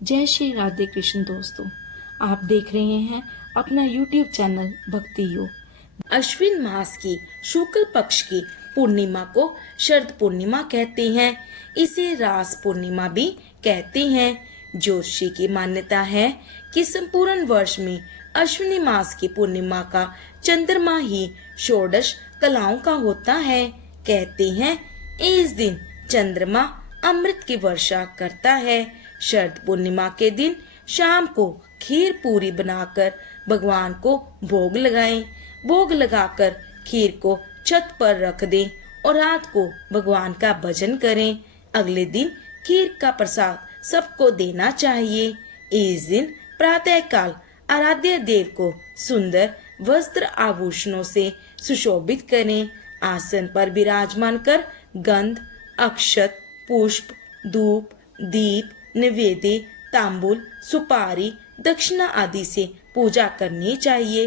जय श्री राधे कृष्ण दोस्तों। आप देख रहे हैं अपना YouTube चैनल भक्ति योग। अश्विन मास की शुक्ल पक्ष की पूर्णिमा को शरद पूर्णिमा कहते हैं। इसे रास पूर्णिमा भी कहते हैं। ज्योतिषी की मान्यता है कि संपूर्ण वर्ष में अश्विनी मास की पूर्णिमा का चंद्रमा ही षोडश कलाओं का होता है। कहते हैं इस दिन चंद्रमा अमृत की वर्षा करता है। शरद पूर्णिमा के दिन शाम को खीर पूरी बनाकर भगवान को भोग लगाएं। भोग लगाकर खीर को छत पर रख दें और रात को भगवान का भजन करें। अगले दिन खीर का प्रसाद सबको देना चाहिए। इस दिन प्रातः काल आराध्य देव को सुंदर वस्त्र आभूषणों से सुशोभित करें। आसन पर विराजमान कर गंध, अक्षत, पुष्प, धूप, दीप, निवेद्य, तांबूल, सुपारी, दक्षिणा आदि से पूजा करनी चाहिए।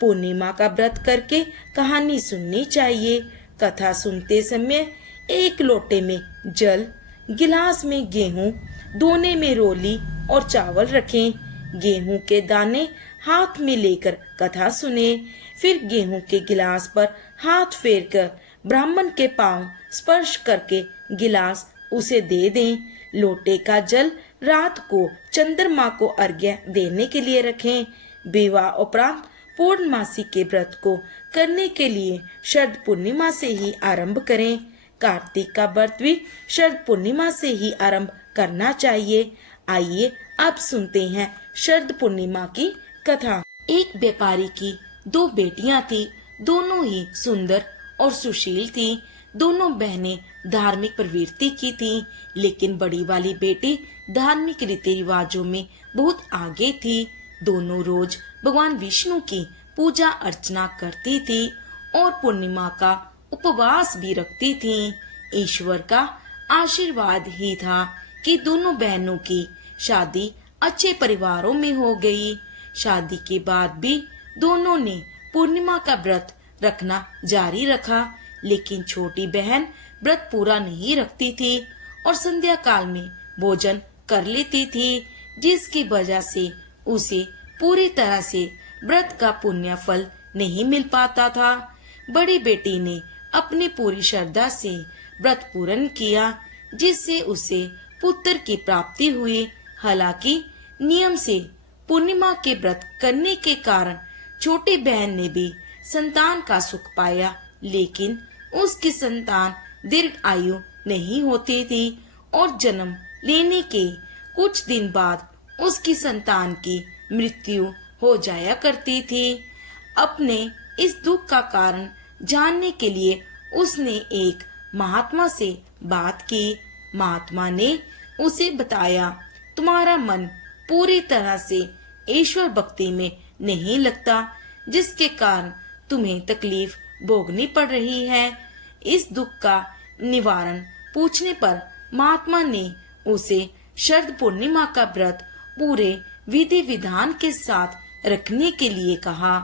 पूर्णिमा का व्रत करके कहानी सुननी चाहिए। कथा सुनते समय एक लोटे में जल, गिलास में गेहूं, दोने में रोली और चावल रखें। गेहूं के दाने हाथ में लेकर कथा सुने। फिर गेहूं के गिलास पर हाथ फेरकर ब्राह्मण के पांव स्पर्श करके गिलास उसे दे दें। लोटे का जल रात को चंद्रमा को अर्घ्य देने के लिए रखें। विवाह उपरांत पूर्णमासी के व्रत को करने के लिए शरद पूर्णिमा से ही आरंभ करें। कार्तिक का व्रत भी शरद पूर्णिमा से ही आरंभ करना चाहिए। आइए अब सुनते हैं शरद पूर्णिमा की कथा। एक व्यापारी की दो बेटियां थी। दोनों ही सुंदर और सुशील थी। दोनों बहनें धार्मिक प्रवृत्ति की थीं, लेकिन बड़ी वाली बेटी धार्मिक रीति रिवाजों में बहुत आगे थी। दोनों रोज भगवान विष्णु की पूजा अर्चना करती थी और पूर्णिमा का उपवास भी रखती थीं। ईश्वर का आशीर्वाद ही था कि दोनों बहनों की शादी अच्छे परिवारों में हो गई। शादी के बाद भी दोनों ने पूर्णिमा का व्रत रखना जारी रखा, लेकिन छोटी बहन व्रत पूरा नहीं रखती थी और संध्या काल में भोजन कर लेती थी, जिसकी वजह से उसे पूरी तरह से व्रत का पुण्य फल नहीं मिल पाता था। बड़ी बेटी ने अपनी पूरी श्रद्धा से व्रत पूर्ण किया, जिससे उसे पुत्र की प्राप्ति हुई। हालांकि नियम से पूर्णिमा के व्रत करने के कारण छोटी बहन ने भी संतान का सुख पाया, लेकिन उसकी संतान दीर्घ आयु नहीं होती थी और जन्म लेने के कुछ दिन बाद उसकी संतान की मृत्यु हो जाया करती थी। अपने इस दुख का कारण जानने के लिए उसने एक महात्मा से बात की। महात्मा ने उसे बताया, तुम्हारा मन पूरी तरह से ईश्वर भक्ति में नहीं लगता, जिसके कारण तुम्हें तकलीफ भोगनी पड़ रही है। इस दुख का निवारण पूछने पर महात्मा ने उसे शरद पूर्णिमा का व्रत पूरे विधि विधान के साथ रखने के लिए कहा।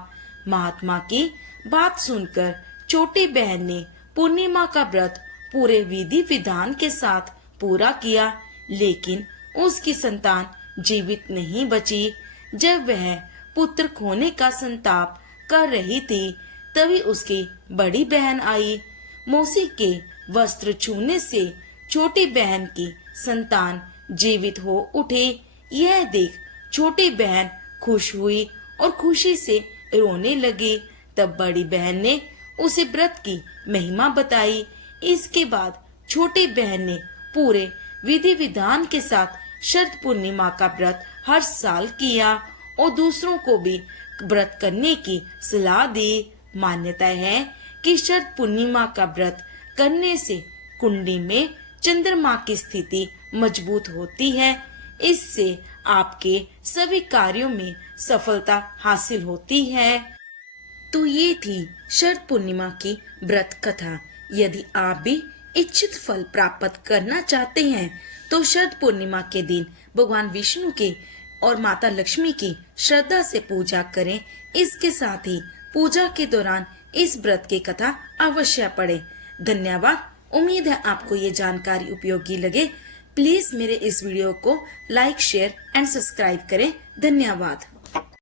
महात्मा की बात सुनकर छोटी बहन ने पूर्णिमा का व्रत पूरे विधि विधान के साथ पूरा किया, लेकिन उसकी संतान जीवित नहीं बची। जब वह पुत्र खोने का संताप कर रही थी, तभी उसकी बड़ी बहन आई। मौसी के वस्त्र छूने से छोटी बहन की संतान जीवित हो उठे। यह देख छोटी बहन खुश हुई और खुशी से रोने लगी। तब बड़ी बहन ने उसे व्रत की महिमा बताई। इसके बाद छोटी बहन ने पूरे विधि विधान के साथ शरद पूर्णिमा का व्रत हर साल किया और दूसरों को भी व्रत करने की सलाह दी। मान्यता है कि शरद पूर्णिमा का व्रत करने से कुंडली में चंद्रमा की स्थिति मजबूत होती है। इससे आपके सभी कार्यों में सफलता हासिल होती है। तो ये थी शरद पूर्णिमा की व्रत कथा। यदि आप भी इच्छित फल प्राप्त करना चाहते हैं तो शरद पूर्णिमा के दिन भगवान विष्णु के और माता लक्ष्मी की श्रद्धा से पूजा करें। इसके साथ ही पूजा के दौरान इस व्रत की कथा अवश्य पढ़ें। धन्यवाद। उम्मीद है आपको ये जानकारी उपयोगी लगे। प्लीज मेरे इस वीडियो को लाइक शेयर एंड सब्सक्राइब करें। धन्यवाद।